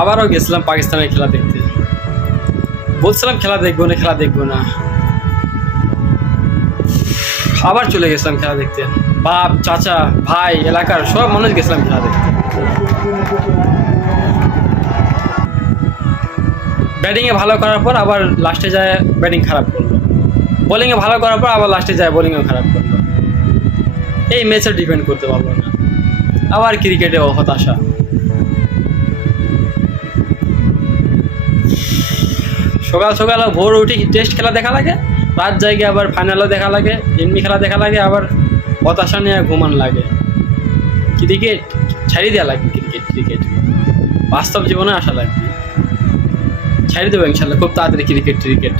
আবারও গেছিলাম পাকিস্তানের খেলা দেখতে। বলছিলাম খেলা দেখবো না, আবার চলে গেছিলাম খেলা দেখতে। বাপ, চাচা, ভাই, এলাকার সব মানুষ গেছিলাম খেলা দেখতে। ব্যাটিংয়ে ভালো করার পর আবার লাস্টে যায় ব্যাটিং খারাপ করলো, বোলিংয়ে ভালো করার পর আবার লাস্টে যায় বোলিংও খারাপ করলো। এই ম্যাচে ডিপেন্ড করতে পারলো না। আবার ক্রিকেটে হতাশা। সকাল সকাল ভোর উঠি টেস্ট খেলা দেখা লাগে, রাত জায়গায় আবার ফাইনালও দেখা লাগে, এমনি খেলা দেখা লাগে, আবার হতাশা নিয়ে ঘুমান লাগে। ক্রিকেট ছাড়িয়ে দেওয়া লাগবে, ক্রিকেট বাস্তব জীবনে আসা লাগবে। ছাড়িয়ে দেবো ইনশাল্লাহ খুব তাড়াতাড়ি ক্রিকেট।